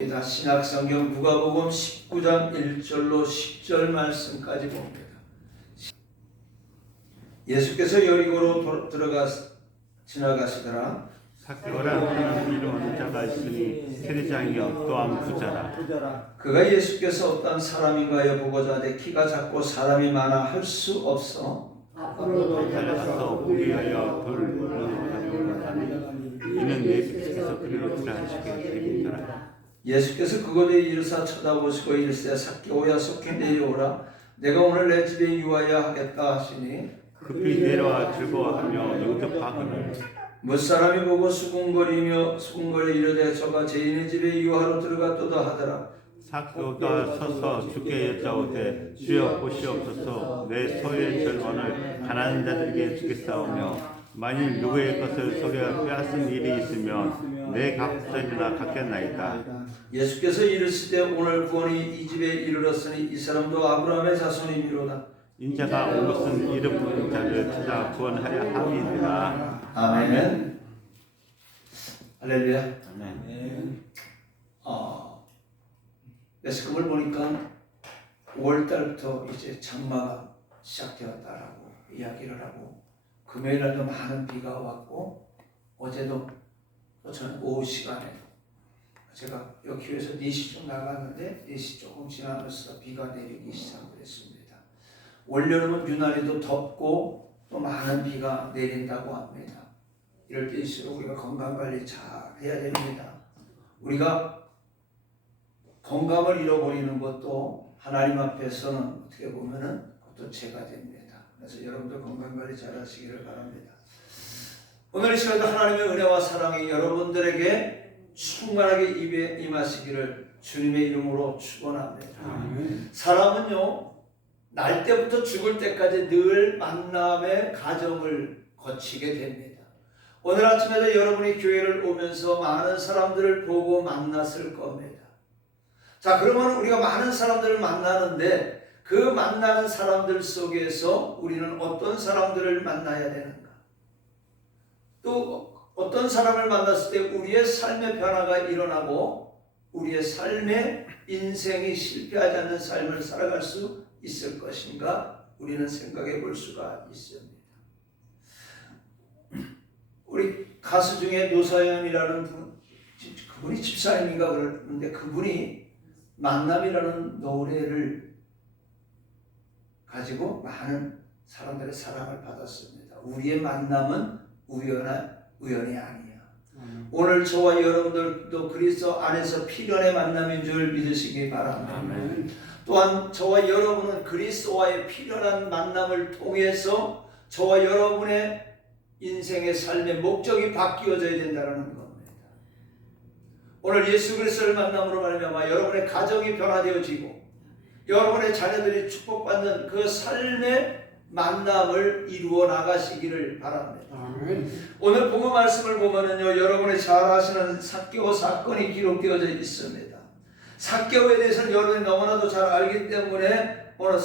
신약성경 누가복음 19장 1절로 10절 말씀까지 봅니다. 예수께서 여리고로 지나가시더라. 삭개오라는 이름하는 자가 있으니 세리장이요 또한 부자라. 그가 예수께서 어떤 사람인가요 보고자 하되 키가 작고 사람이 많아 할 수 없어 달려가서 오기 위하여 돌을 가져오려니 이는 예수께서 그리로 들어가시게 되겠더라. 예수께서 그곳에 이르사 쳐다보시고 이르시되 삭개오야 속히 내려오라 내가 오늘 내 집에 유하여 하겠다 하시니 급히 내려와 즐거워하며 영접하거늘 무사람이 보고 수군거려 이르되 저가 죄인의 집에 유하로 들어갔도다 하더라. 삭개오가 서서 주께 여짜오되 주여 보시옵소서 내 소유의 절반을 가난한 자들에게 주겠사오며 만일 누구의 것을 속여 빼앗은 일이 있으면 내 갑절이나 갚겠나이다. 예수께서 이르시되 오늘 구원이 이 집에 이르렀으니 이 사람도 아브라함의 자손이니로다. 인자가 온 것은 이름 부른 자를 찾아 구원하려 함이니라. 아멘. 할렐루야. 아멘. 매스컴을 보니까 5월달부터 이제 장마가 시작되었다라고 이야기를 하고 금요일 날도 많은 비가 왔고 어제도 저는 오후 시간에 제가 여기 교회에서 4시쯤 나갔는데 4시 조금 지나면서 비가 내리기 시작했습니다. 올여름은 유난히도 덥고 또 많은 비가 내린다고 합니다. 이럴 때일수록 우리가 건강관리 잘 해야 됩니다. 우리가 건강을 잃어버리는 것도 하나님 앞에서는 어떻게 보면은 그것도 죄가 됩니다. 그래서 여러분들 건강관리 잘 하시기를 바랍니다. 오늘 이 시간도 하나님의 은혜와 사랑이 여러분들에게 충만하게 임하시기를 주님의 이름으로 축원합니다. 사람은요 날 때부터 죽을 때까지 늘 만남의 과정을 거치게 됩니다. 오늘 아침에도 여러분이 교회를 오면서 많은 사람들을 보고 만났을 겁니다. 자, 그러면 우리가 많은 사람들을 만나는데 그 만나는 사람들 속에서 우리는 어떤 사람들을 만나야 되는가? 또 어떤 사람을 만났을 때 우리의 삶의 변화가 일어나고 우리의 삶의 인생이 실패하지 않는 삶을 살아갈 수 있을 것인가? 우리는 생각해 볼 수가 있습니다. 우리 가수 중에 노사연이라는 분, 그분이 집사님인가 그러는데 그분이 만남이라는 노래를 가지고 많은 사람들의 사랑을 받았습니다. 우리의 만남은 우연이 아니야. 오늘 저와 여러분들도 그리스도 안에서 필연의 만남인 줄 믿으시기 바랍니다. 또한 저와 여러분은 그리스도와의 필연한 만남을 통해서 저와 여러분의 인생의 삶의 목적이 바뀌어져야 된다는 겁니다. 오늘 예수 그리스도를 만남으로 말미암아 여러분의 가정이 변화되어지고 여러분의 자녀들이 축복받는 그 삶의 만남을 이루어 나가시기를 바랍니다. 오늘 본문 말씀을 보면은요, 여러분이 잘 아시는 삭개오 사건이 기록되어져 있습니다. 삭개오에 대해서는 여러분이 너무나도 잘 알기 때문에 오늘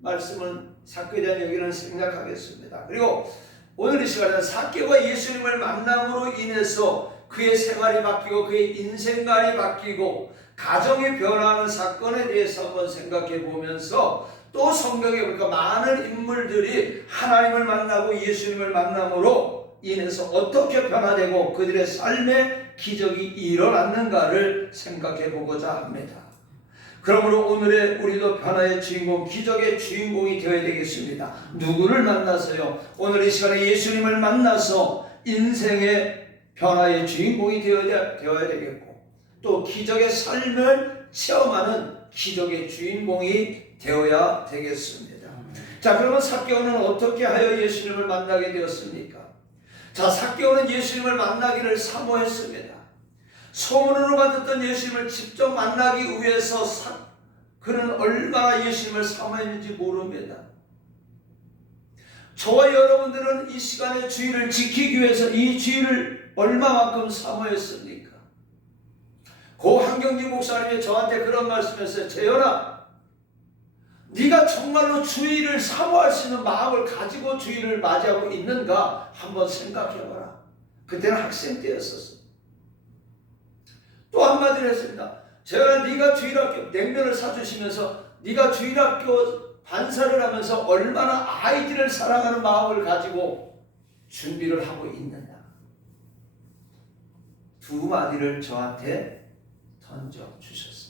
말씀은 삭개오에 대한 얘기는 생략하겠습니다. 그리고 오늘 이 시간에는 삭개오가 예수님을 만남으로 인해서 그의 생활이 바뀌고 그의 인생관이 바뀌고 가정이 변화하는 사건에 대해서 한번 생각해 보면서 또 성경에 보니까 많은 인물들이 하나님을 만나고 예수님을 만남으로 인해서 어떻게 변화되고 그들의 삶에 기적이 일어났는가를 생각해 보고자 합니다. 그러므로 오늘의 우리도 변화의 주인공, 기적의 주인공이 되어야 되겠습니다. 누구를 만나서요? 오늘 이 시간에 예수님을 만나서 인생의 변화의 주인공이 되어야 되겠고 또 기적의 삶을 체험하는 기적의 주인공이 되어야 되겠습니다. 자, 그러면 삭개오는 어떻게 하여 예수님을 만나게 되었습니까? 자, 삭개오는 예수님을 만나기를 사모했습니다. 소문으로만 듣던 예수님을 직접 만나기 위해서 그는 얼마나 예수님을 사모했는지 모릅니다. 저와 여러분들은 이 시간에 주의를 지키기 위해서 이 주의를 얼마만큼 사모했습니까? 고 한경지 목사님이 저한테 그런 말씀했어요. 재현아, 네가 정말로 주의를 사모할 수 있는 마음을 가지고 주의를 맞이하고 있는가 한번 생각해봐라. 그때는 학생 때였었어. 또 한 한마디로 했습니다. 제가 네가 주일학교 냉면을 사주시면서 네가 주일학교 반사를 하면서 얼마나 아이들을 사랑하는 마음을 가지고 준비를 하고 있느냐. 두 마디를 저한테 던져주셨습니다.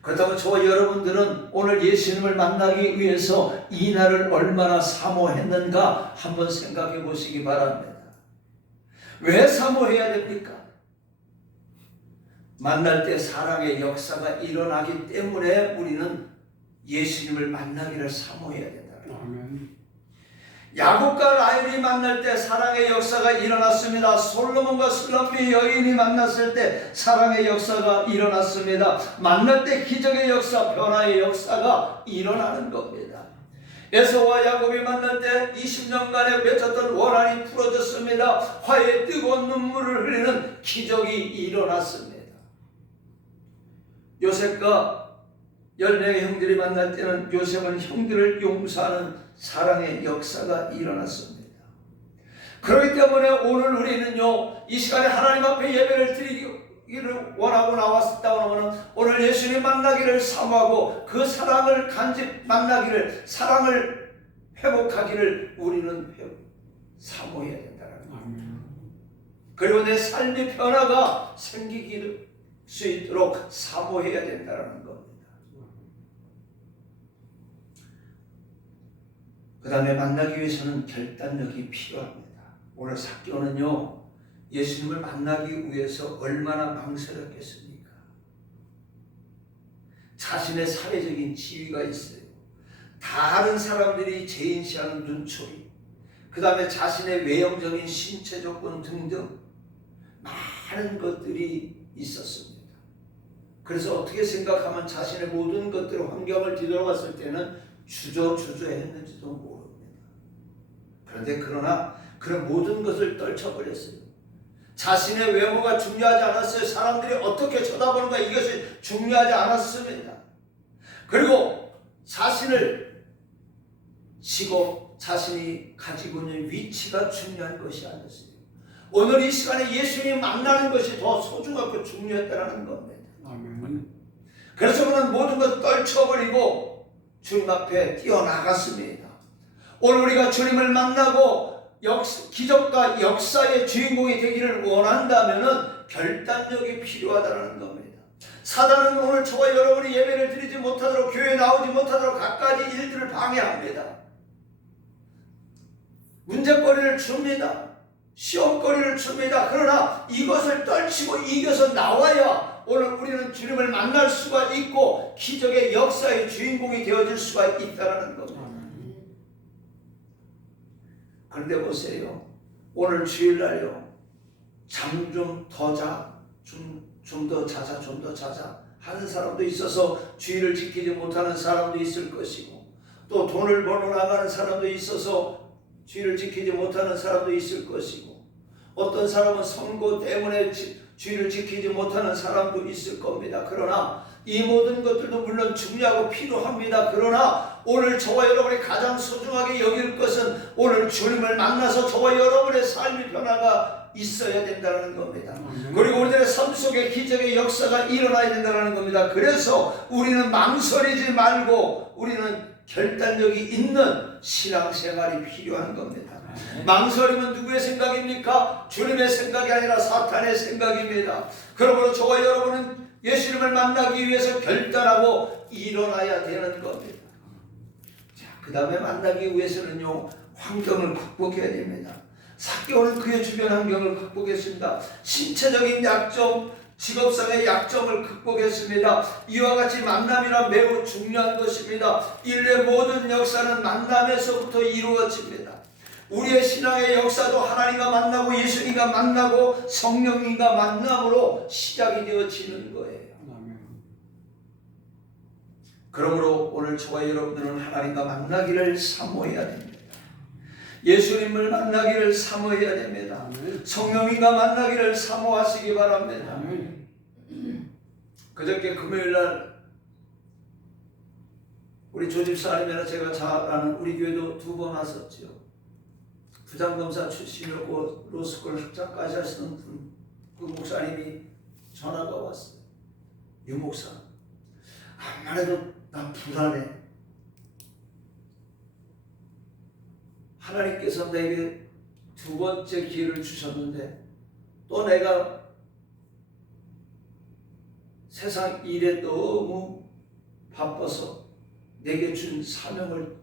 그렇다면 저와 여러분들은 오늘 예수님을 만나기 위해서 이 날을 얼마나 사모했는가 한번 생각해 보시기 바랍니다. 왜 사모해야 됩니까? 만날 때 사랑의 역사가 일어나기 때문에 우리는 예수님을 만나기를 사모해야 된다. 야곱과 라헬이 만날 때 사랑의 역사가 일어났습니다. 솔로몬과 슬럼비 여인이 만났을 때 사랑의 역사가 일어났습니다. 만날 때 기적의 역사, 변화의 역사가 일어나는 겁니다. 에서와 야곱이 만날 때 20년간에 맺혔던 원한이 풀어졌습니다. 화해의 뜨거운 눈물을 흘리는 기적이 일어났습니다. 요셉과 14의 형들이 만날 때는 요셉은 형들을 용서하는 사랑의 역사가 일어났습니다. 그렇기 때문에 오늘 우리는요, 이 시간에 하나님 앞에 예배를 드리기를 원하고 나왔다고 하면 오늘 예수님 만나기를 사모하고 그 사랑을 만나기를, 사랑을 회복하기를 우리는 사모해야 된다는 겁니다. 그리고 내 삶의 변화가 생길 수 있도록 사모해야 된다는 겁니다. 그 다음에 만나기 위해서는 결단력이 필요합니다. 오늘 삭개오는요, 예수님을 만나기 위해서 얼마나 망설였겠습니까? 자신의 사회적인 지위가 있어요. 다른 사람들이 제인시하는 눈초리, 그 다음에 자신의 외형적인 신체 조건 등등 많은 것들이 있었습니다. 그래서 어떻게 생각하면 자신의 모든 것들, 환경을 뒤돌아봤을 때는 주저했는지도 모릅니다. 그런데 그러나 그런 모든 것을 떨쳐버렸어요. 자신의 외모가 중요하지 않았어요. 사람들이 어떻게 쳐다보는가 이것이 중요하지 않았습니다. 그리고 자신을 치고 자신이 가지고 있는 위치가 중요한 것이 아니었어요. 오늘 이 시간에 예수님 만나는 것이 더 소중하고 중요했다는 겁니다. 아멘. 그래서 그는 모든 것을 떨쳐버리고 주님 앞에 뛰어나갔습니다. 오늘 우리가 주님을 만나고 기적과 역사의 주인공이 되기를 원한다면 결단력이 필요하다는 겁니다. 사단은 오늘 저와 여러분이 예배를 드리지 못하도록, 교회에 나오지 못하도록 갖가지 일들을 방해합니다. 문제거리를 줍니다. 시험거리를 줍니다. 그러나 이것을 떨치고 이겨서 나와야 오늘 우리는 주님을 만날 수가 있고 기적의 역사의 주인공이 되어질 수가 있다는 겁니다. 그런데 보세요. 오늘 주일날요, 잠 좀 더 자, 좀 더 자자, 좀 더 자자 하는 사람도 있어서 주일을 지키지 못하는 사람도 있을 것이고, 또 돈을 벌어 나가는 사람도 있어서 주일을 지키지 못하는 사람도 있을 것이고, 어떤 사람은 선거 때문에 주일을 지키지 못하는 사람도 있을 겁니다. 그러나 이 모든 것들도 물론 중요하고 필요합니다. 그러나 오늘 저와 여러분이 가장 소중하게 여길 것은 오늘 주님을 만나서 저와 여러분의 삶의 변화가 있어야 된다는 겁니다. 그리고 우리들의 삶 속에 기적의 역사가 일어나야 된다는 겁니다. 그래서 우리는 망설이지 말고 우리는 결단력이 있는 신앙생활이 필요한 겁니다. 망설임은 누구의 생각입니까? 주님의 생각이 아니라 사탄의 생각입니다. 그러므로 저와 여러분은 예수님을 만나기 위해서 결단하고 일어나야 되는 겁니다. 자, 그 다음에 만나기 위해서는요, 환경을 극복해야 됩니다. 삭개오는 그의 주변 환경을 극복했습니다. 신체적인 약점, 직업상의 약점을 극복했습니다. 이와 같이 만남이란 매우 중요한 것입니다. 인류의 모든 역사는 만남에서부터 이루어집니다. 우리의 신앙의 역사도 하나님과 만나고 예수님과 만나고 성령님과 만남으로 시작이 되어지는 거예요. 그러므로 오늘 저와 여러분들은 하나님과 만나기를 사모해야 됩니다. 예수님을 만나기를 사모해야 됩니다. 성령님과 만나기를 사모하시기 바랍니다. 그저께 금요일날 우리 조집사님이나 제가 잘 아는 우리 교회도 2번 왔었죠. 부장검사 출신이었고 로스쿨 학장까지 하시는 분, 그 목사님이 전화가 왔어요. 유 목사, 암만 해도 난 불안해. 하나님께서 내게 두 번째 기회를 주셨는데 또 내가 세상 일에 너무 바빠서 내게 준 사명을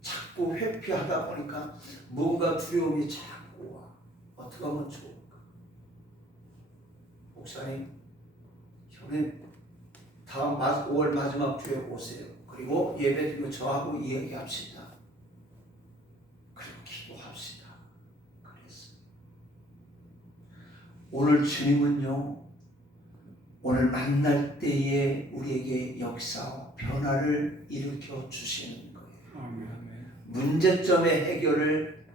자꾸 회피하다 보니까 뭔가 두려움이 자꾸 와. 어떻게 하면 좋을까? 목사님, 형님 다음 5월 마지막 주에 오세요. 그리고 예배드리고 저하고 이야기합시다. 그리고 기도합시다. 그랬어요. 오늘 주님은요, 오늘 만날 때에 우리에게 역사와 변화를 일으켜 주시는 거예요. 문제점의 해결을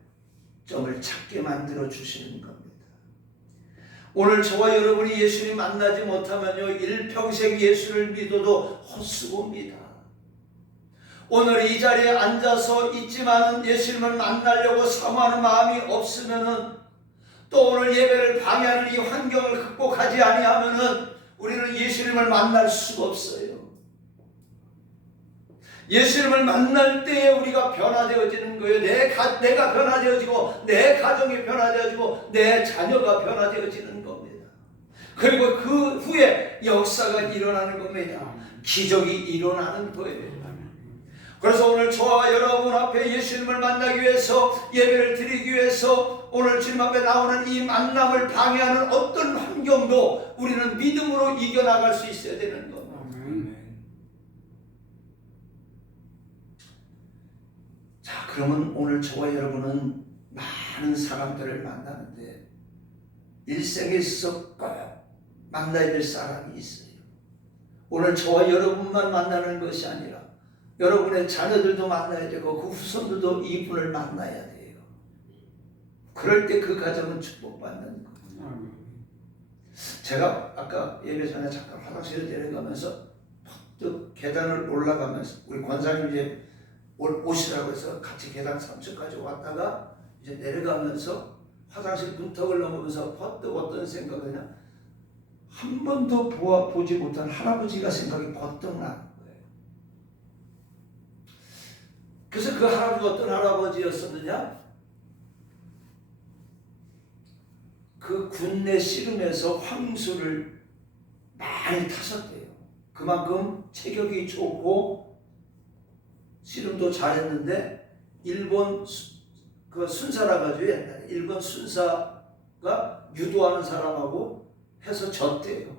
점을 찾게 만들어 주시는 겁니다. 오늘 저와 여러분이 예수님 만나지 못하면요, 일평생 예수를 믿어도 헛수고입니다. 오늘 이 자리에 앉아서 있지만은 예수님을 만나려고 사모하는 마음이 없으면은, 또 오늘 예배를 방해하는 이 환경을 극복하지 아니하면은 우리는 예수님을 만날 수가 없어요. 예수님을 만날 때에 우리가 변화되어지는 거예요. 내가 변화되어지고 내 가정이 변화되어지고 내 자녀가 변화되어지는 겁니다. 그리고 그 후에 역사가 일어나는 겁니다. 기적이 일어나는 거예요. 그래서 오늘 저와 여러분 앞에 예수님을 만나기 위해서, 예배를 드리기 위해서 오늘 주님 앞에 나오는 이 만남을 방해하는 어떤 환경도 우리는 믿음으로 이겨나갈 수 있어야 되는 겁니다. 자, 그러면 오늘 저와 여러분은 많은 사람들을 만나는데 일생에 있어서 꼭 만나야 될 사람이 있어요. 오늘 저와 여러분만 만나는 것이 아니라 여러분의 자녀들도 만나야 되고 그 후손들도 이분을 만나야 돼요. 그럴 때 그 가정은 축복받는 거예요. 제가 아까 예배 전에 잠깐 화장실에 내려가면서 또 계단을 올라가면서 우리 권사님 이제 오시라고 해서 같이 계단 3층까지 왔다가 이제 내려가면서 화장실 문턱을 넘으면서 퍼뜩 어떤 생각을 그냥 한 번도 보지 못한 할아버지가 생각이 퍼뜩 나는 거예요. 그래서 그 할아버지가 어떤 할아버지였었느냐? 그 군내 씨름에서 황수를 많이 타셨대요. 그만큼 체격이 좋고 씨름도 잘했는데 일본 그 순사라 가지고 옛날에 일본 순사가 유도하는 사람하고 해서 졌대요.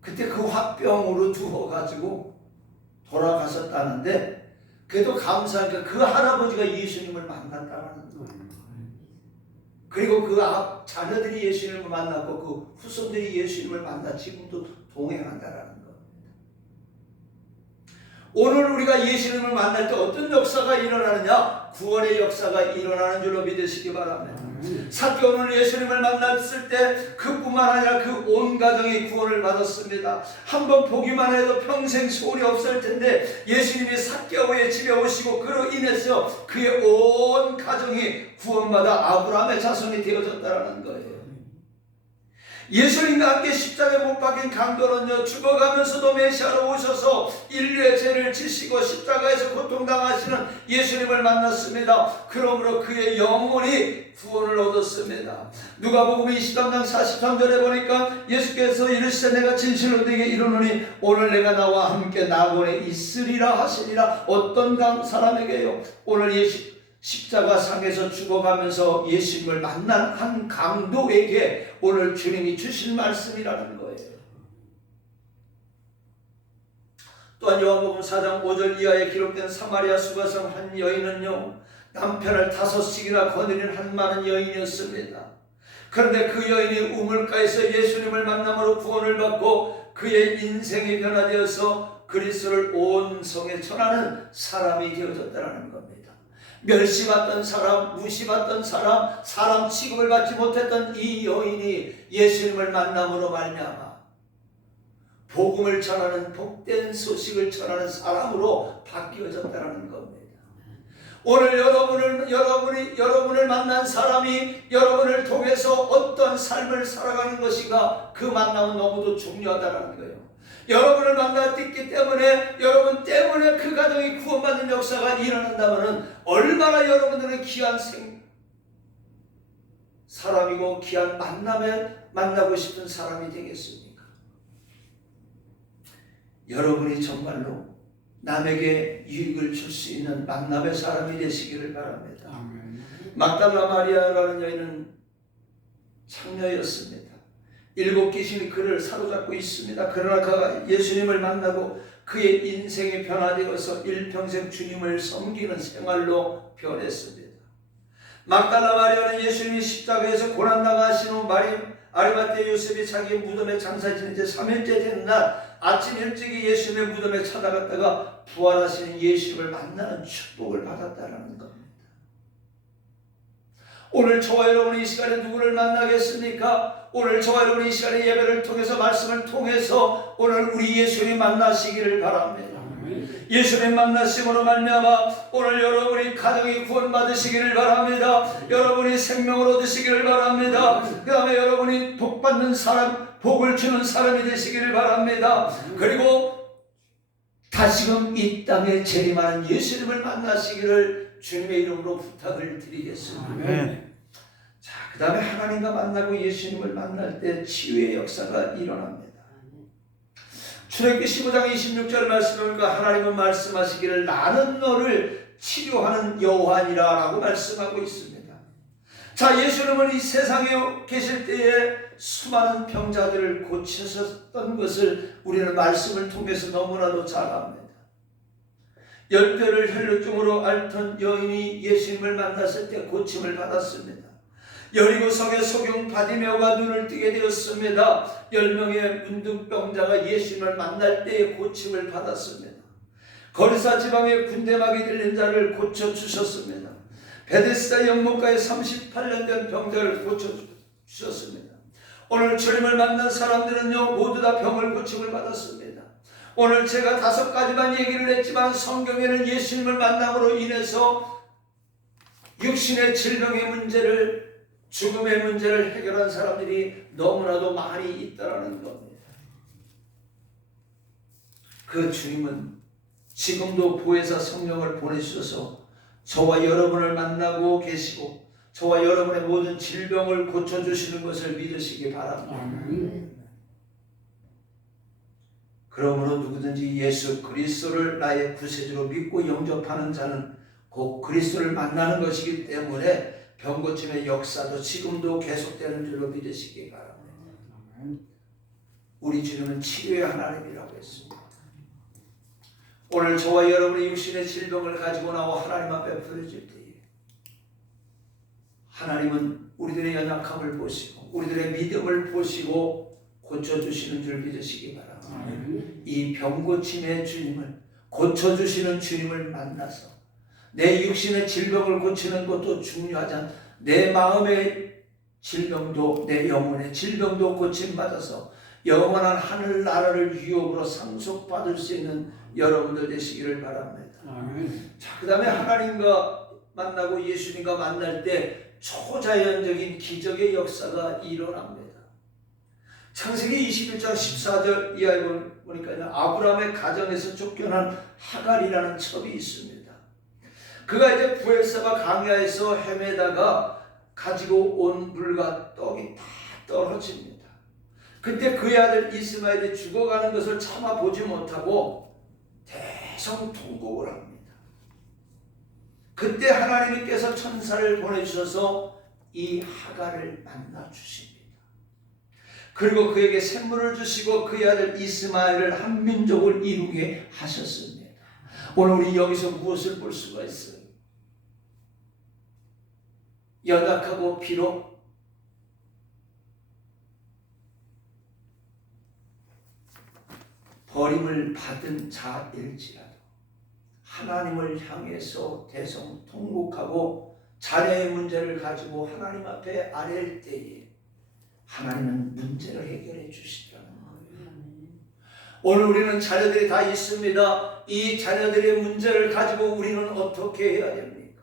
그때 그 화병으로 누워가지고 돌아가셨다는데 그래도 감사하니까 그 할아버지가 예수님을 만났다는 거예요. 그리고 그 자녀들이 예수님을 만났고 그 후손들이 예수님을 만나 지금도 동행한다라는 겁니다. 오늘 우리가 예수님을 만날 때 어떤 역사가 일어나느냐? 구원의 역사가 일어나는 줄로 믿으시기 바랍니다. 사도 오늘 예수님을 만났을 때 그뿐만 아니라 그 온 가정이 구원을 받았습니다. 한번 보기만 해도 평생 소원이 없을 텐데 예수님이 삭개오의 집에 오시고 그로 인해서 그의 온 가정이 구원받아 아브라함의 자손이 되어졌다는 거예요. 예수님과 함께 십자가에 못 박힌 강도는요, 죽어가면서도 메시아로 오셔서 인류의 죄를 지시고 십자가에서 고통당하시는 예수님을 만났습니다. 그러므로 그의 영혼이 구원을 얻었습니다. 누가복음 23장 43절에 보니까 예수께서 이르시되 내가 진실로 네게 이르노니 오늘 내가 나와 함께 낙원에 있으리라 하시니라. 어떤 사람에게요? 오늘 십자가 상에서 죽어가면서 예수님을 만난 한 강도에게 오늘 주님이 주신 말씀이라는 거예요. 또한 요한복음 4장 5절 이하에 기록된 사마리아 수가성 한 여인은요, 남편을 5씩이나 거느린 한 많은 여인이었습니다. 그런데 그 여인이 우물가에서 예수님을 만남으로 구원을 받고 그의 인생이 변화되어서 그리스도를 온 성에 전하는 사람이 되어졌다는 겁니다. 멸시받던 사람, 무시받던 사람, 사람 취급을 받지 못했던 이 여인이 예수님을 만남으로 말미암아 복음을 전하는 복된 소식을 전하는 사람으로 바뀌어졌다는 겁니다. 오늘 여러분을 만난 사람이 여러분을 통해서 어떤 삶을 살아가는 것인가, 그 만남은 너무도 중요하다는 거예요. 여러분을 만났기 때문에, 여러분 때문에 그 가정이 구원받는 역사가 일어난다면 얼마나 여러분들은 귀한 사람이고 귀한 만나고 싶은 사람이 되겠습니까? 여러분이 정말로 남에게 유익을 줄 수 있는 만남의 사람이 되시기를 바랍니다. 막달라 마리아라는 여인은 창녀였습니다. 7 귀신이 그를 사로잡고 있습니다. 그러나 그가 예수님을 만나고 그의 인생이 변화되어서 일평생 주님을 섬기는 생활로 변했습니다. 막달라 마리아는 예수님이 십자가에서 고난당하신 후 아리마tea 요셉이 자기의 무덤에 장사 지낸 지 3일째 되는 날 아침 일찍이 예수님의 무덤에 찾아갔다가 부활하시는 예수님을 만나는 축복을 받았다는 겁니다. 오늘 저와 여러분이 이 시간에 누구를 만나겠습니까? 오늘 저와 여러분이 이 시간에 예배를 통해서, 말씀을 통해서 오늘 우리 예수님 만나시기를 바랍니다. 예수님 만나심으로 말미암아 오늘 여러분이 가정이 구원받으시기를 바랍니다. 여러분이 생명을 얻으시기를 바랍니다. 그 다음에 여러분이 복받는 사람, 복을 주는 사람이 되시기를 바랍니다. 그리고 다시금 이 땅에 재림하는 예수님을 만나시기를 주님의 이름으로 부탁을 드리겠습니다. 자, 그 다음에 하나님과 만나고 예수님을 만날 때 치유의 역사가 일어납니다. 출애굽기 15장 26절 말씀을 보니까 하나님은 말씀하시기를 나는 너를 치료하는 여호와니라 라고 말씀하고 있습니다. 자, 예수님은 이 세상에 계실 때에 수많은 병자들을 고치셨던 것을 우리는 말씀을 통해서 너무나도 잘 압니다. 열대를 혈루증으로 앓던 여인이 예수님을 만났을 때 고침을 받았습니다. 여리고성의 소경 바디메오가 눈을 뜨게 되었습니다. 10명의 문둥병자가 예수님을 만날 때에 고침을 받았습니다. 거리사 지방의 군대막이 들린 자를 고쳐주셨습니다. 베데스다 연못가에 38년 된 병자를 고쳐주셨습니다. 오늘 주님을 만난 사람들은요 모두 다 병을 고침을 받았습니다. 오늘 제가 5가지만 얘기를 했지만 성경에는 예수님을 만남으로 인해서 육신의 질병의 문제를, 죽음의 문제를 해결한 사람들이 너무나도 많이 있다는 겁니다. 그 주님은 지금도 보혜사 성령을 보내주셔서 저와 여러분을 만나고 계시고 저와 여러분의 모든 질병을 고쳐주시는 것을 믿으시기 바랍니다. 그러므로 누구든지 예수 그리스도를 나의 구세주로 믿고 영접하는 자는 곧 그리스도를 만나는 것이기 때문에 병고침의 역사도 지금도 계속되는 줄로 믿으시기 바랍니다. 우리 주님은 치료의 하나님이라고 했습니다. 오늘 저와 여러분의 육신의 질병을 가지고 나와 하나님 앞에 부르질 때에 하나님은 우리들의 연약함을 보시고 우리들의 믿음을 보시고 고쳐주시는 줄 믿으시기 바랍니다. 이 병고침의 주님을, 고쳐주시는 주님을 만나서 내 육신의 질병을 고치는 것도 중요하지 않아 내 마음의 질병도, 내 영혼의 질병도 고침받아서 영원한 하늘나라를 유업으로 상속받을 수 있는 여러분들 되시기를 바랍니다. 자, 그 다음에 하나님과 만나고 예수님과 만날 때 초자연적인 기적의 역사가 일어납니다. 창세기 21장 14절 이하에 보니까 아브라함의 가정에서 쫓겨난 하갈이라는 첩이 있습니다. 그가 이제 부엘세바 강야에서 헤매다가 가지고 온 물과 떡이 다 떨어집니다. 그때 그의 아들 이스마엘이 죽어가는 것을 참아보지 못하고 대성통곡을 합니다. 그때 하나님께서 천사를 보내주셔서 이 하갈을 만나 주십니다. 그리고 그에게 샘물을 주시고 그의 아들 이스마엘을 한 민족을 이루게 하셨습니다. 오늘 우리 여기서 무엇을 볼 수가 있어요? 연약하고 비록 버림을 받은 자일지라도 하나님을 향해서 대성통곡하고 자녀의 문제를 가지고 하나님 앞에 아뢰일 때에 하나님은 문제를 해결해 주시더라는 거예요. 오늘 우리는 자녀들이 다 있습니다. 이 자녀들의 문제를 가지고 우리는 어떻게 해야 됩니까?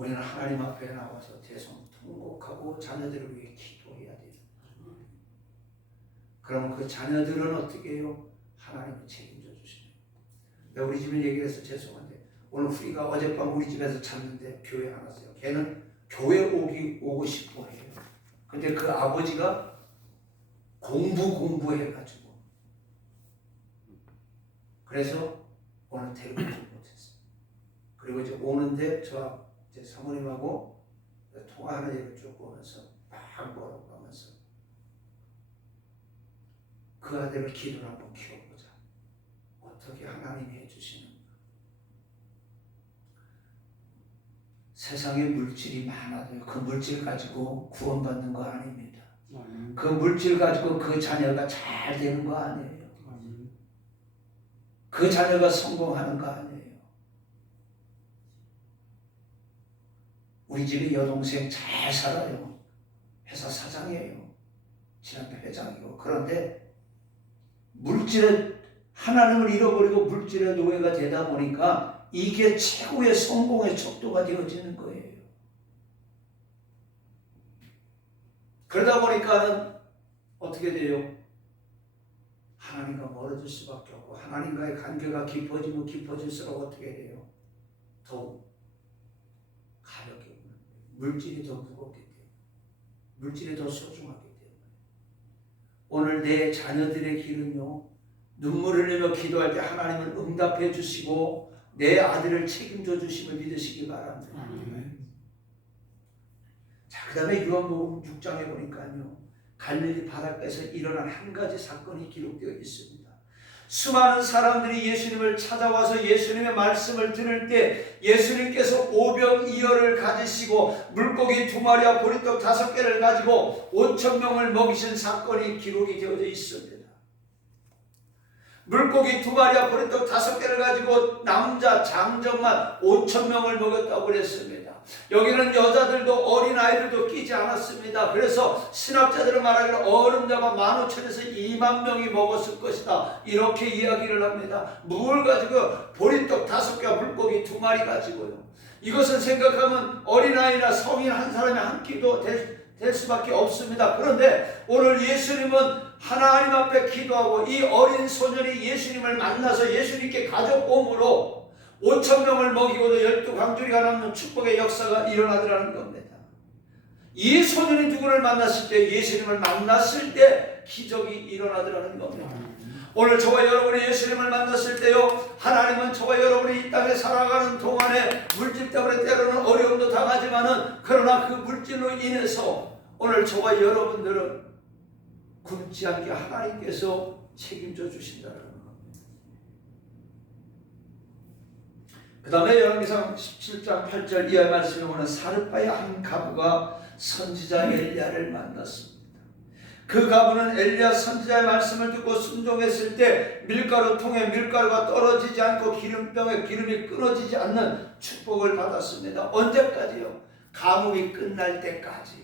우리는 하나님 앞에 나와서 대성통곡하고 자녀들을 위해 기도해야 돼요. 그럼 그 자녀들은 어떻게 해요? 하나님이 책임져 주시네요. 내가 우리 집에 얘기를 해서 죄송한데 오늘 후리가 어젯밤 우리 집에서 잤는데 교회 안 왔어요. 걔는 교회 오고 싶어 해요. 근데 그 아버지가 공부해가지고 그래서 오늘 데리고 오지 못했어요. 그리고 이제 오는데 저 이제 사모님하고 통화하는 얘기를 쭉 보면서 막 뭐라고 하면서 그 아들을 기도를 한번 키워보자. 어떻게 하나님이 해주시는가. 세상에 물질이 많아도요. 그 물질 가지고 구원받는 거 아닙니다. 그 물질 가지고 그 자녀가 잘 되는 거 아니에요. 그 자녀가 성공하는 거 아니에요. 우리 집에 여동생 잘 살아요. 회사 사장이에요. 지난해 회장이고. 그런데 물질에 하나님을 잃어버리고 물질의 노예가 되다 보니까 이게 최고의 성공의 척도가 되어지는 거예요. 그러다 보니까는 어떻게 돼요? 하나님과 멀어질 수밖에 없고 하나님과의 관계가 깊어지면 깊어질수록 어떻게 돼요? 더욱 가볍게 물질이 더 무겁기 때문에 물질이 더 소중하기 때문에 오늘 내 자녀들의 길은요 눈물을 흘리며 기도할 때 하나님을 응답해 주시고 내 아들을 책임져 주심을 믿으시기 바랍니다. 자, 그 다음에 요한복음 6장에 보니까요 갈릴리 바닷가에서 일어난 한 가지 사건이 기록되어 있습니다. 수많은 사람들이 예수님을 찾아와서 예수님의 말씀을 들을 때 예수님께서 오병이어를 가지시고 물고기 2마리와 보리떡 5개를 가지고 5,000명을 먹이신 사건이 기록이 되어져 있습니다. 물고기 2마리와 보리떡 5개를 가지고 남자 장정만 5,000명을 먹였다고 그랬습니다. 여기는 여자들도 어린아이들도 끼지 않았습니다. 그래서 신학자들은 말하기를 어른자가 15,000에서 20,000명이 먹었을 것이다. 이렇게 이야기를 합니다. 뭘 가지고? 보리떡 5개와 물고기 2마리 가지고요. 이것은 생각하면 어린아이나 성인 한 사람이 한 끼도 될 수밖에 없습니다. 그런데 오늘 예수님은 하나님 앞에 기도하고 이 어린 소년이 예수님을 만나서 예수님께 가져옴으로 5,000명을 먹이고도 12광주리가 남는 축복의 역사가 일어나더라는 겁니다. 이 소년이 누구를 만났을 때 예수님을 만났을 때 기적이 일어나더라는 겁니다. 오늘 저와 여러분이 예수님을 만났을 때요 하나님은 저와 여러분이 이 땅에 살아가는 동안에 물질 때문에 때로는 어려움도 당하지만은 그러나 그 물질로 인해서 오늘 저와 여러분들은 굶지 않게 하나님께서 책임져 주신다는 겁니다. 그 다음에 열왕기상 17장 8절 이하의 말씀에 보면 사르파의 한 가부가 선지자 엘리야를 만났습니다. 그 가부는 엘리야 선지자의 말씀을 듣고 순종했을 때 밀가루 통에 밀가루가 떨어지지 않고 기름병에 기름이 끊어지지 않는 축복을 받았습니다. 언제까지요? 가뭄이 끝날 때까지.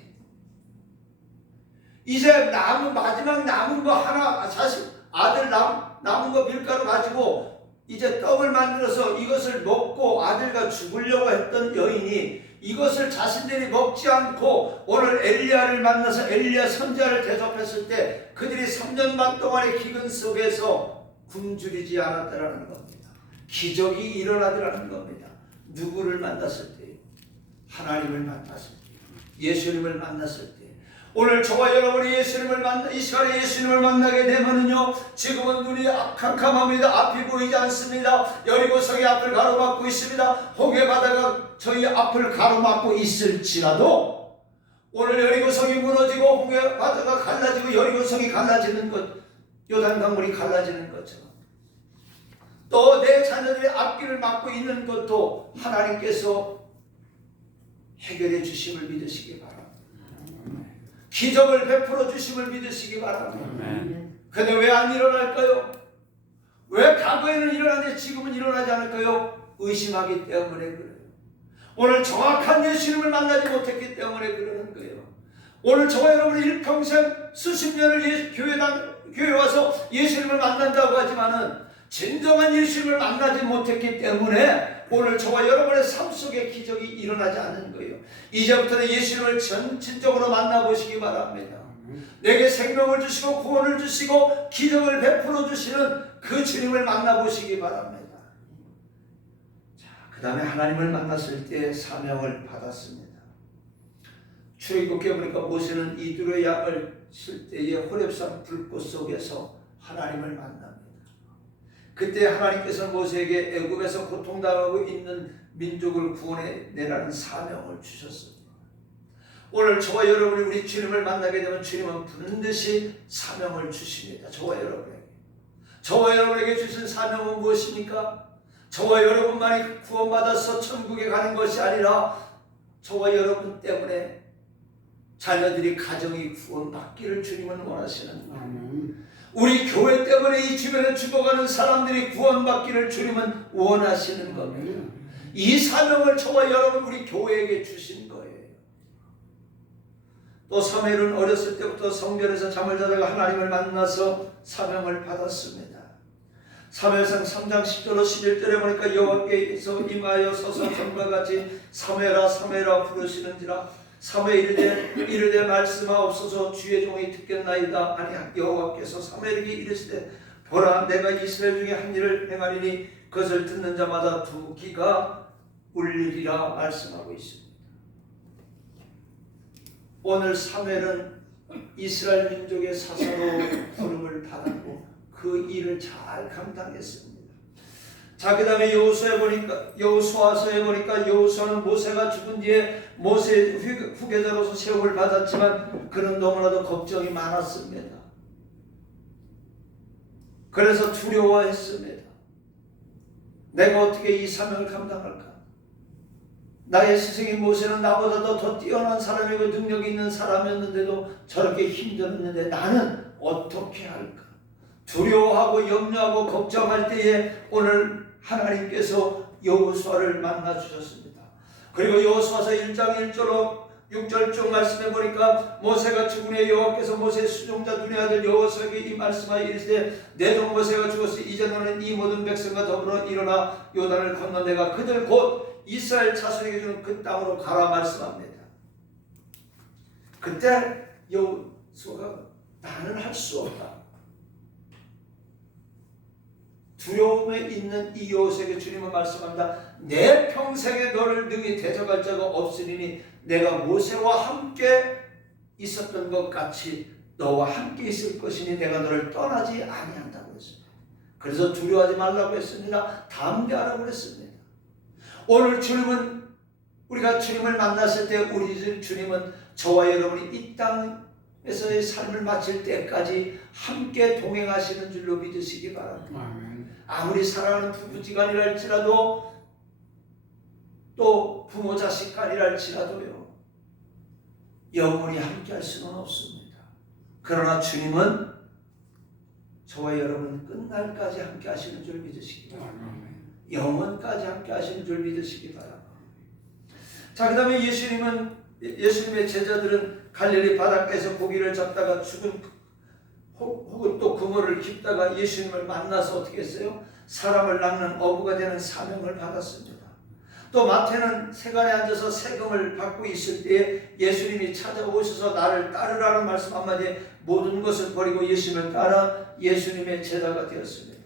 이제 마지막 남은 거 하나 자식 아들 남은 거 밀가루 가지고 이제 떡을 만들어서 이것을 먹고 아들과 죽으려고 했던 여인이 이것을 자신들이 먹지 않고 오늘 엘리야를 만나서 엘리야 선지자를 대접했을 때 그들이 3년 반 동안의 기근 속에서 굶주리지 않았다라는 겁니다. 기적이 일어나더라는 겁니다. 누구를 만났을 때요? 하나님을 만났을 때, 예수님을 만났을 때. 오늘 저와 여러분이 예수님을 이 시간에 예수님을 만나게 되면은요, 지금은 눈이 캄캄합니다. 앞이 보이지 않습니다. 여리고성이 앞을 가로막고 있습니다. 홍해 바다가 저희 앞을 가로막고 있을지라도 오늘 여리고성이 무너지고 홍해 바다가 갈라지고 여리고성이 갈라지는 것, 요단 강물이 갈라지는 것처럼 또 내 자녀들의 앞길을 막고 있는 것도 하나님께서 해결해 주심을 믿으시기 바랍니다. 기적을 베풀어 주심을 믿으시기 바랍니다. 근데 왜 안 일어날까요? 왜 과거에는 일어나는데 지금은 일어나지 않을까요? 의심하기 때문에 그래요. 오늘 정확한 예수님을 만나지 못했기 때문에 그러는 거예요. 오늘 저와 여러분이 일평생 수십 년을 교회 와서 예수님을 만난다고 하지만은 진정한 예수님을 만나지 못했기 때문에 오늘 저와 여러분의 삶 속에 기적이 일어나지 않는 거예요. 이제부터는 예수님을 전진적으로 만나보시기 바랍니다. 내게 생명을 주시고 구원을 주시고 기적을 베풀어 주시는 그 주님을 만나보시기 바랍니다. 자, 그 다음에 하나님을 만났을 때 사명을 받았습니다. 출애굽기에 보니까 모세는 이두로의 양을 칠 때에 호렙산 불꽃 속에서 하나님을 만납니다. 그때 하나님께서 모세에게 애굽에서 고통당하고 있는 민족을 구원해 내라는 사명을 주셨습니다. 오늘 저와 여러분이 우리 주님을 만나게 되면 주님은 반드시 사명을 주십니다. 저와 여러분에게 주신 사명은 무엇입니까? 저와 여러분만이 구원받아서 천국에 가는 것이 아니라 저와 여러분 때문에 자녀들이 가정이 구원받기를 주님은 원하시는 거예요. 우리 교회 때문에 이 주변에 죽어가는 사람들이 구원받기를 주님은 원하시는 겁니다. 이 사명을 저와 여러분 우리 교회에게 주신 거예요. 또 사무엘은 어렸을 때부터 성전에서 잠을 자다가 하나님을 만나서 사명을 받았습니다. 사무엘상 3장 10절로 11절에 보니까 여호와께서 임하여 서서 전과 같이 사무엘아 사무엘아 부르시는지라 사무엘이 이르되 말씀하옵소서 주의 종이 듣겠나이다. 아니 여호와께서 사무엘에게 이르시되 보라 내가 이스라엘 중에 한 일을 행하리니 그것을 듣는 자마다 두 귀가 울리리라 말씀하고 있습니다. 오늘 사무엘은 이스라엘 민족의 사사로 부름을 받았고 그 일을 잘 감당했습니다. 자, 그 다음에 여호수아서에 보니까 여호수아는 모세가 죽은 뒤에 모세의 후계자로서 세움을 받았지만 그는 너무나도 걱정이 많았습니다. 그래서 두려워했습니다. 내가 어떻게 이 사명을 감당할까? 나의 스승인 모세는 나보다도 더 뛰어난 사람이고 능력이 있는 사람이었는데도 저렇게 힘들었는데 나는 어떻게 할까? 두려워하고 염려하고 걱정할 때에 오늘 하나님께서 여호수아를 만나 주셨습니다. 그리고 여호수아서 1장 1절로 6절쯤 말씀해 보니까 모세가 죽은 후에 여호와께서 모세의 수종자 눈의 아들 여호수아에게 이 말씀하여 이르시되 내 종 모세가 죽었으니 이제 너는 이 모든 백성과 더불어 일어나 요단을 건너 내가 그들 곧 이스라엘 자손에게 주는 그 땅으로 가라 말씀합니다. 그때 여호수아가 나는 할 수 없다. 두려움에 있는 이 여호수아에게 주님은 말씀합니다. 내 평생에 너를 능히 대적할 자가 없으리니 내가 모세와 함께 있었던 것 같이 너와 함께 있을 것이니 내가 너를 떠나지 아니한다고 했습니다. 그래서 두려워하지 말라고 했습니다. 담대하라고 했습니다. 오늘 주님은 우리가 주님을 만났을 때 우리 주님은 저와 여러분이 이 땅에서의 삶을 마칠 때까지 함께 동행하시는 줄로 믿으시기 바랍니다. 아무리 사랑하는 부부지간이랄지라도 또 부모 자식간이랄지라도요 영원히 함께 할 수는 없습니다. 그러나 주님은 저와 여러분 끝날까지 함께 하시는 줄 믿으시기 바랍니다. 영원까지 함께 하시는 줄 믿으시기 바랍니다. 자, 그 다음에 예수님의 제자들은 갈릴리 바닷가에서 고기를 잡다가 죽은 혹은 또 그물을 깁다가 예수님을 만나서 어떻게 했어요? 사람을 낚는 어부가 되는 사명을 받았습니다. 또 마태는 세간에 앉아서 세금을 받고 있을 때에 예수님이 찾아오셔서 나를 따르라는 말씀 한마디에 모든 것을 버리고 예수님을 따라 예수님의 제자가 되었습니다.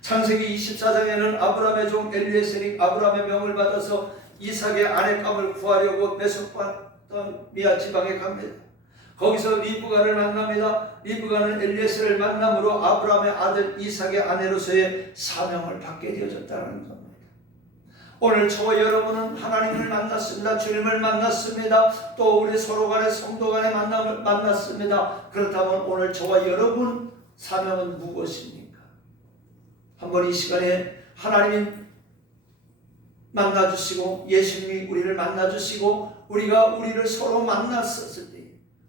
창세기 24장에는 아브라함의 종 엘리에셀이 아브라함의 명을 받아서 이삭의 아내감을 구하려고 메소포타미아 지방에 갑니다. 거기서 리브가를 만납니다. 리브가는 엘리에셀을 만남으로 아브라함의 아들 이삭의 아내로서의 사명을 받게 되어졌다는 겁니다. 오늘 저와 여러분은 하나님을 만났습니다. 주님을 만났습니다. 또 우리 서로 간의 성도 간의 만남을 만났습니다. 그렇다면 오늘 저와 여러분 사명은 무엇입니까? 한번 이 시간에 하나님이 만나주시고 예수님이 우리를 만나주시고 우리가 우리를 서로 만났었을 때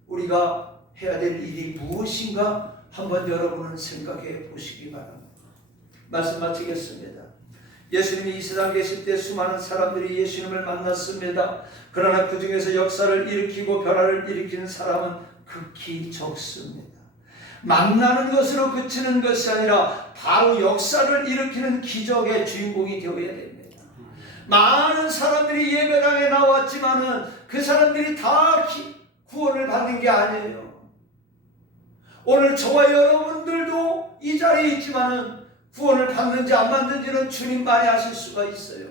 우리가 해야 될 일이 무엇인가 한번 여러분은 생각해 보시기 바랍니다. 말씀 마치겠습니다. 예수님이 이 세상 계실 때 수많은 사람들이 예수님을 만났습니다. 그러나 그 중에서 역사를 일으키고 변화를 일으키는 사람은 극히 적습니다. 만나는 것으로 그치는 것이 아니라 바로 역사를 일으키는 기적의 주인공이 되어야 됩니다. 많은 사람들이 예배당에 나왔지만은 그 사람들이 다 구원을 받는 게 아니에요. 오늘 저와 여러분들도 이 자리에 있지만은 구원을 받는지 안 받는지는 주님만이 아실 수가 있어요.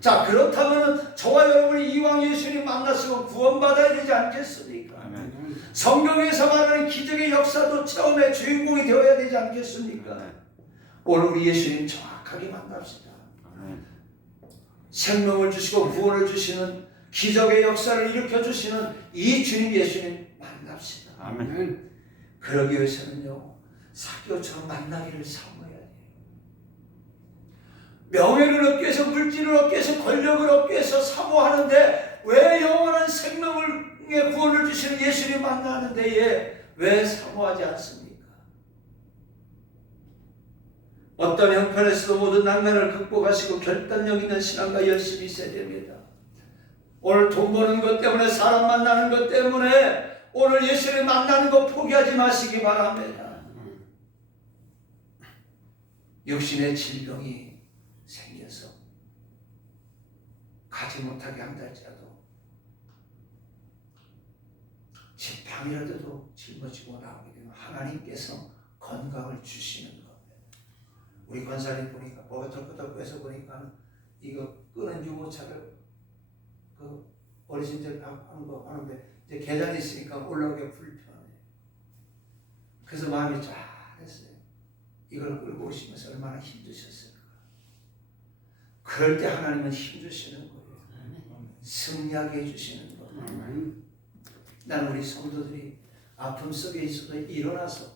자, 그렇다면 저와 여러분이 이왕 예수님 만났으면 구원받아야 되지 않겠습니까? 성경에서 말하는 기적의 역사도 처음에 주인공이 되어야 되지 않겠습니까? 오늘 우리 예수님 정확하게 만납시다. 생명을 주시고 구원을 주시는 기적의 역사를 일으켜 주시는 이 주님 예수님 만납시다. 아멘. 그러기 위해서는요, 사개오처럼 만나기를 사모해야 돼요. 명예를 얻기 위해서, 물질을 얻기 위해서, 권력을 얻기 위해서 사모하는데 왜 영원한 생명의 구원을 주시는 예수님 만나는 데에 왜 사모하지 않습니까? 어떤 형편에서도 모든 난간을 극복하시고 결단력 있는 신앙과 열심이 있어야 됩니다. 오늘 돈 버는 것 때문에, 사람 만나는 것 때문에 오늘 예수님 만나는 거 포기하지 마시기 바랍니다. 육신의 질병이 생겨서 가지 못하게 한다 할지라도 지팡이라도 짊어지고 나오게 되면 하나님께서 건강을 주시는 겁니다. 우리 권사님 보니까 뭐가 덜끄덜끄해서 보니까 이거 끄는 유모차를 그 어르신들 하는 거 하는데 이제 계단이 있으니까 올라오기가 불편해. 그래서 마음이 짠했어요. 이걸 끌고 오시면서 얼마나 힘드셨을까. 그럴 때 하나님은 힘주시는 거예요. 승리하게 해주시는 거예요. 난 우리 성도들이 아픔 속에 있어도 일어나서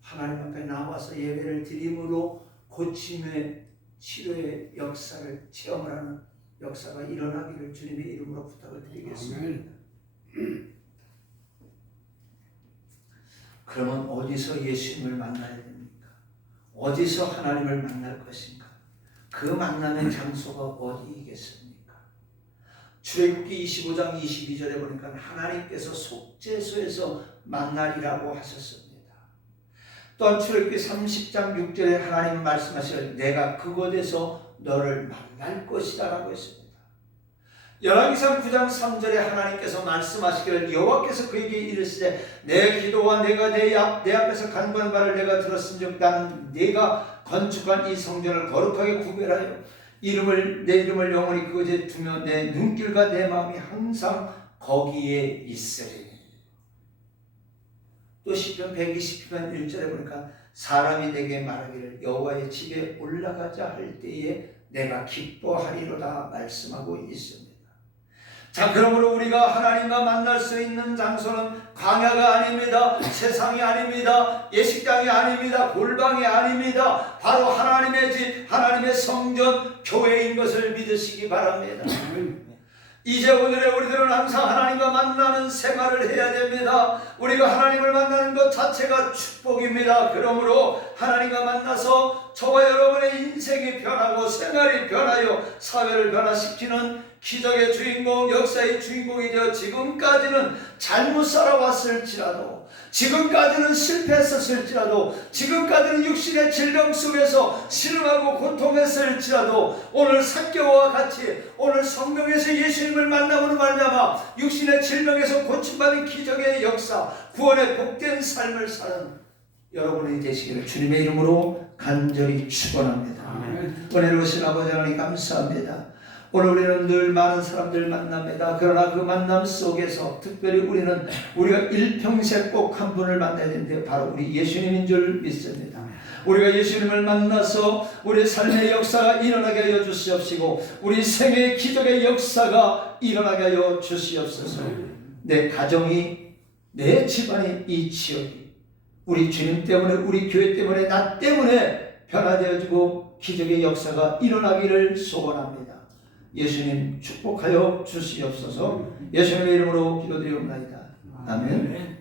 하나님 앞에 나와서 예배를 드림으로 고침의 치료의 역사를 체험을 하는 역사가 일어나기를 주님의 이름으로 부탁을 드리겠습니다. 그러면 어디서 예수님을 만나야 됩니까? 어디서 하나님을 만날 것인가? 그 만나는 장소가 어디이겠습니까? 출애굽기 25장 22절에 보니까 하나님께서 속죄소에서 만나리라고 하셨습니다. 또한 출애굽기 30장 6절에 하나님 말씀하시기를 내가 그곳에서 너를 만날 것이다 라고 했습니다. 열왕기상 9장 3절에 하나님께서 말씀하시기를 여호와께서 그에게 이르시되 내 기도와 내가 내 앞에서 간구한 바를 내가 들었은즉 나는 네가 건축한 이 성전을 거룩하게 구별하여 내 이름을 영원히 그곳에 두며 내 눈길과 내 마음이 항상 거기에 있으리니. 또 시편 120편 1절에 보니까 사람이 내게 말하기를 여호와의 집에 올라가자 할 때에 내가 기뻐하리로다 말씀하고 있습니다. 자, 그러므로 우리가 하나님과 만날 수 있는 장소는 광야가 아닙니다. 세상이 아닙니다. 예식장이 아닙니다. 골방이 아닙니다. 바로 하나님의 집, 하나님의 성전, 교회인 것을 믿으시기 바랍니다. 이제 오늘의 우리들은 항상 하나님과 만나는 생활을 해야 됩니다. 우리가 하나님을 만나는 것 자체가 축복입니다. 그러므로 하나님과 만나서 저와 여러분의 인생이 변하고 생활이 변하여 사회를 변화시키는 기적의 주인공, 역사의 주인공이 되어 지금까지는 잘못 살아왔을지라도, 지금까지는 실패했었을지라도, 지금까지는 육신의 질병 속에서 신음하고 고통했을지라도 오늘 사개오와 같이 오늘 성경에서 예수님을 만남으로 말미암아 육신의 질병에서 고침받은 기적의 역사, 구원의 복된 삶을 사는 여러분이 되시기를 주님의 이름으로 간절히 축원합니다. 은혜로우신 아버지 하나님 감사합니다. 오늘 우리는 늘 많은 사람들 만납니다. 그러나 그 만남 속에서 특별히 우리가 일평생 꼭 한 분을 만나야 되는데 바로 우리 예수님인 줄 믿습니다. 우리가 예수님을 만나서 우리 삶의 역사가 일어나게 하여 주시옵시고 우리 생애의 기적의 역사가 일어나게 하여 주시옵소서. 내 가정이, 내 집안이, 이 지역이 우리 주님 때문에, 우리 교회 때문에, 나 때문에 변화되어지고 기적의 역사가 일어나기를 소원합니다. 예수님 축복하여 주시옵소서. 예수님의 이름으로 기도드리옵나이다. 아멘.